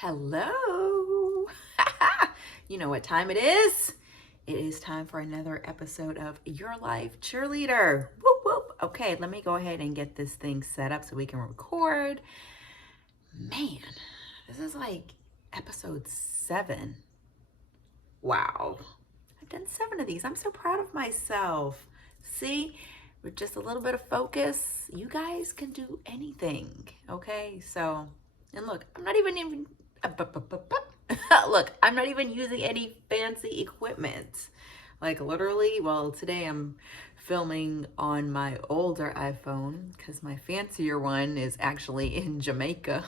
Hello. You know what time it is? It is time for another episode of Your Life Cheerleader. Whoop whoop. Okay, let me go ahead and get this thing set up so we can record. Man, this is like episode 7. Wow. I've done 7 of these. I'm so proud of myself. See, with just a little bit of focus, you guys can do anything. Okay, so, and look, I'm not even look, I'm not even using any fancy equipment. Like literally, well, today I'm filming on my older iPhone because my fancier one is actually in Jamaica.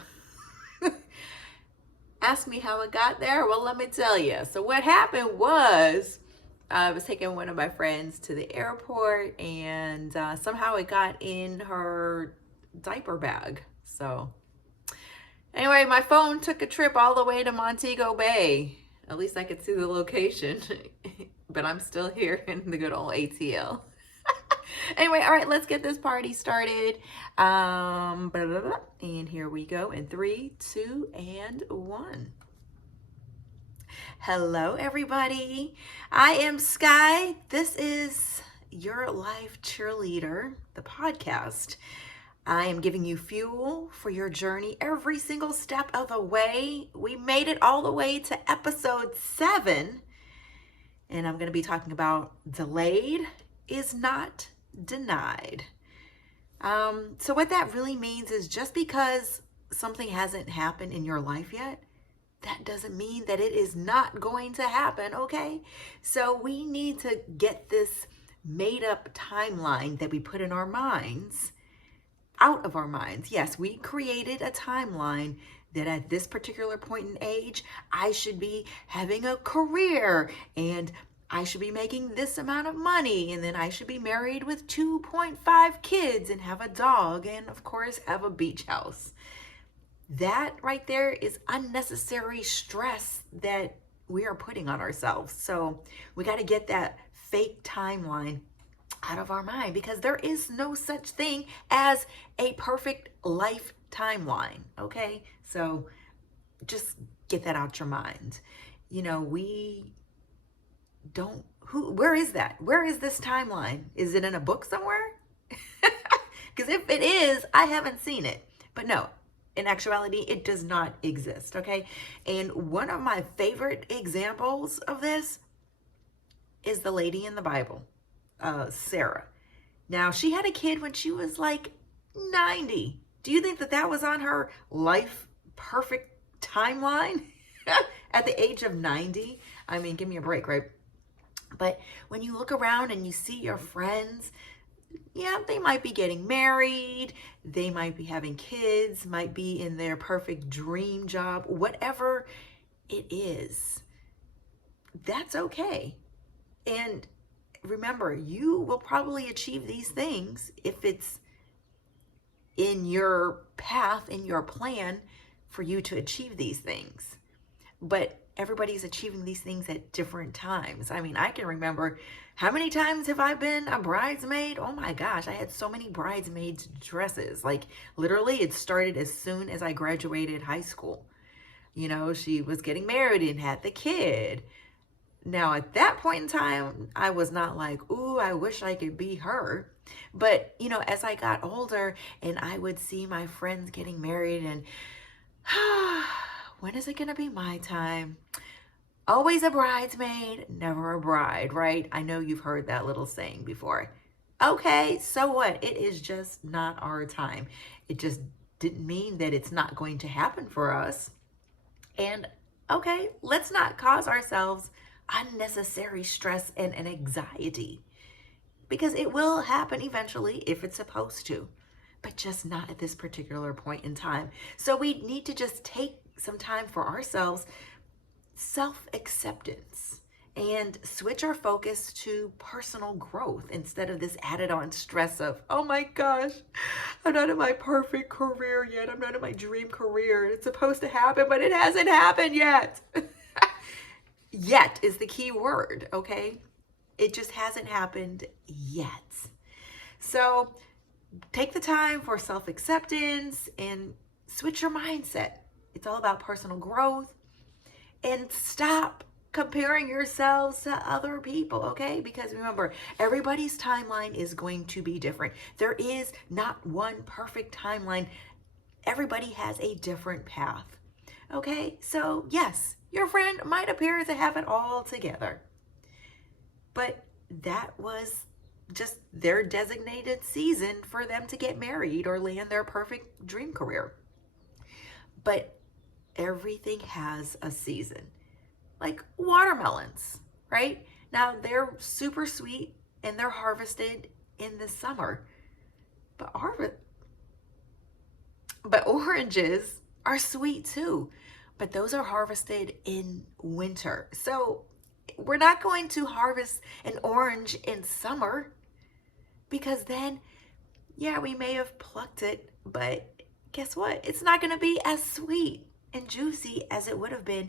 Ask me how it got there. Well, let me tell you. So what happened was I was taking one of my friends to the airport and somehow it got in her diaper bag. So anyway, my phone took a trip all the way to Montego Bay. At least I could see the location, but I'm still here in the good old ATL. Anyway, all right, let's get this party started. And here we go in 3, 2, and 1. Hello, everybody. I am Sky. This is Your Life Cheerleader, the podcast. I am giving you fuel for your journey every single step of the way. We made it all the way to episode 7. And I'm going to be talking about delayed is not denied. So what that really means is just because something hasn't happened in your life yet, that doesn't mean that it is not going to happen, okay? So we need to get this made up timeline that we put in our minds out of our minds. Yes, we created a timeline that at this particular point in age, I should be having a career and I should be making this amount of money, and then I should be married with 2.5 kids and have a dog and of course have a beach house. That right there is unnecessary stress that we are putting on ourselves. So we got to get that fake timeline out of our mind because there is no such thing as a perfect life timeline, okay? So just get that out your mind. You know, where is that? Where is this timeline? Is it in a book somewhere? Because if it is, I haven't seen it. But no, in actuality, it does not exist, okay? And one of my favorite examples of this is the lady in the Bible, Sarah. Now, she had a kid when she was like 90. Do you think that that was on her life perfect timeline at the age of 90? I mean, give me a break, right? But when you look around and you see your friends, yeah, they might be getting married, they might be having kids, might be in their perfect dream job, whatever it is, that's okay. And remember, you will probably achieve these things if it's in your path, in your plan for you to achieve these things. But everybody's achieving these things at different times. I mean, I can remember how many times have I been a bridesmaid? Oh my gosh, I had so many bridesmaids dresses. Like literally it started as soon as I graduated high school. You know, she was getting married and had the kid. Now at that point in time, I was not like, ooh, I wish I could be her. But, you know, as I got older and I would see my friends getting married and when is it going to be my time? Always a bridesmaid, never a bride, right? I know you've heard that little saying before. Okay, so what? It is just not our time. It just didn't mean that it's not going to happen for us. And okay, let's not cause ourselves unnecessary stress and anxiety because it will happen eventually if it's supposed to, but just not at this particular point in time. So we need to just take some time for ourselves, self-acceptance, and switch our focus to personal growth instead of this added on stress of, oh my gosh, I'm not in my perfect career yet. I'm not in my dream career. It's supposed to happen, but it hasn't happened yet. Yet is the key word, okay? It just hasn't happened yet. So take the time for self-acceptance and switch your mindset. It's all about personal growth. And stop comparing yourselves to other people, okay? Because remember, everybody's timeline is going to be different. There is not one perfect timeline. Everybody has a different path, okay? So, yes, your friend might appear to have it all together, but that was just their designated season for them to get married or land their perfect dream career. But everything has a season. Like watermelons, right? Now they're super sweet and they're harvested in the summer. But oranges are sweet too. But those are harvested in winter. So we're not going to harvest an orange in summer, because then, yeah, we may have plucked it, but guess what? It's not going to be as sweet and juicy as it would have been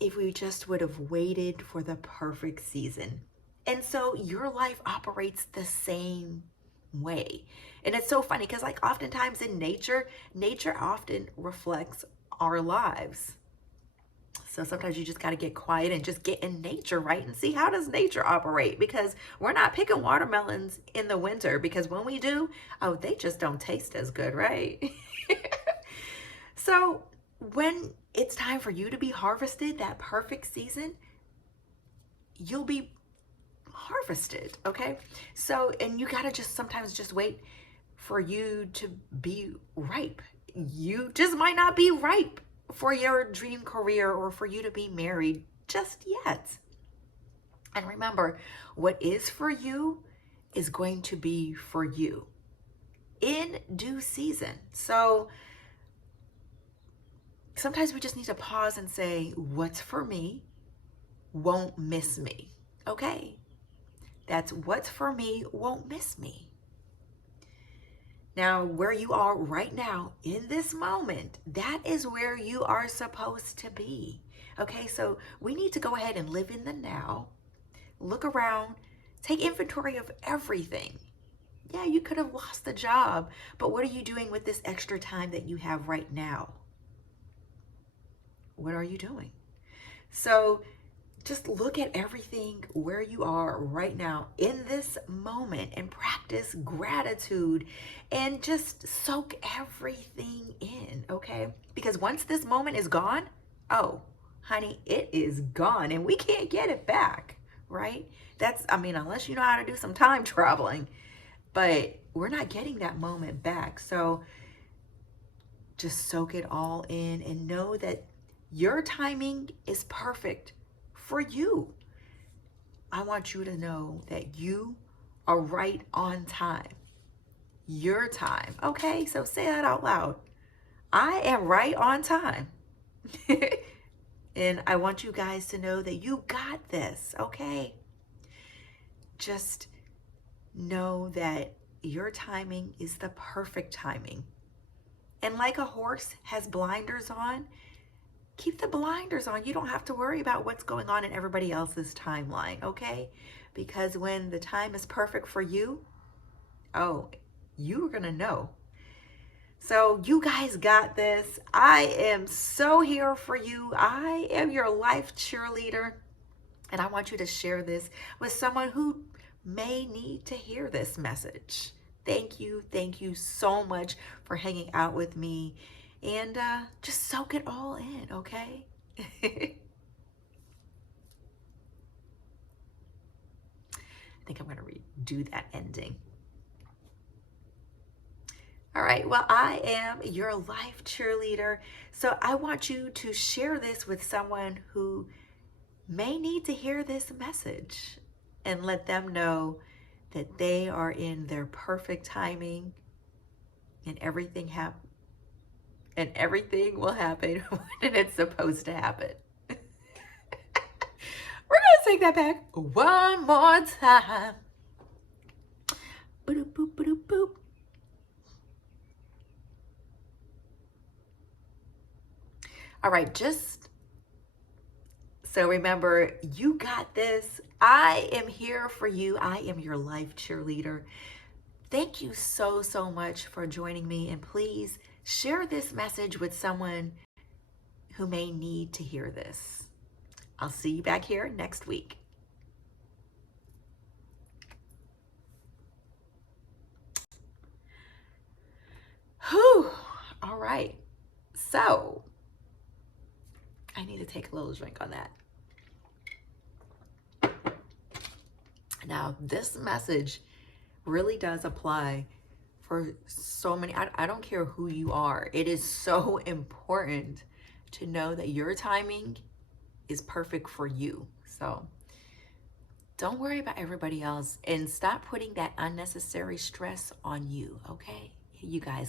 if we just would have waited for the perfect season. And so your life operates the same way. And it's so funny because, like, oftentimes in nature often reflects our lives. So sometimes you just got to get quiet and just get in nature, right? And see, how does nature operate? Because we're not picking watermelons in the winter, because when we do, oh, they just don't taste as good, right? So when it's time for you to be harvested, that perfect season, you'll be harvested, okay? So, and you got to just sometimes just wait for you to be ripe. You just might not be ripe for your dream career or for you to be married just yet. And remember, what is for you is going to be for you in due season. So sometimes we just need to pause and say, what's for me won't miss me, okay? That's what's for me won't miss me. Now, where you are right now in this moment, that is where you are supposed to be. Okay, so we need to go ahead and live in the now, look around, take inventory of everything. Yeah, you could have lost the job, but what are you doing with this extra time that you have right now? What are you doing? So just look at everything where you are right now in this moment and practice gratitude and just soak everything in, okay? Because once this moment is gone, oh, honey, it is gone and we can't get it back, right? Unless you know how to do some time traveling, but we're not getting that moment back. So just soak it all in and know that your timing is perfect for you. I want you to know that you are right on time. Your time. Okay, so say that out loud. I am right on time. And I want you guys to know that you got this, okay? Just know that your timing is the perfect timing. And like a horse has blinders on, keep the blinders on. You don't have to worry about what's going on in everybody else's timeline, okay? Because when the time is perfect for you, oh, you're going to know. So you guys got this. I am so here for you. I am your life cheerleader. And I want you to share this with someone who may need to hear this message. Thank you so much for hanging out with me. And just soak it all in, okay? I think I'm going to redo that ending. All right, well, I am your life cheerleader. So I want you to share this with someone who may need to hear this message and let them know that they are in their perfect timing and everything will happen when it's supposed to happen. We're gonna take that back one more time. Boop, boop, boop, boop. All right, just so remember, you got this. I am here for you. I am your life cheerleader. Thank you so much for joining me, and please Share this message with someone who may need to hear this. I'll see you back here next week. Whew. All right. So I need to take a little drink on that. Now, this message really does apply for so many. I don't care who you are. It is so important to know that your timing is perfect for you. So don't worry about everybody else and stop putting that unnecessary stress on you, okay? You guys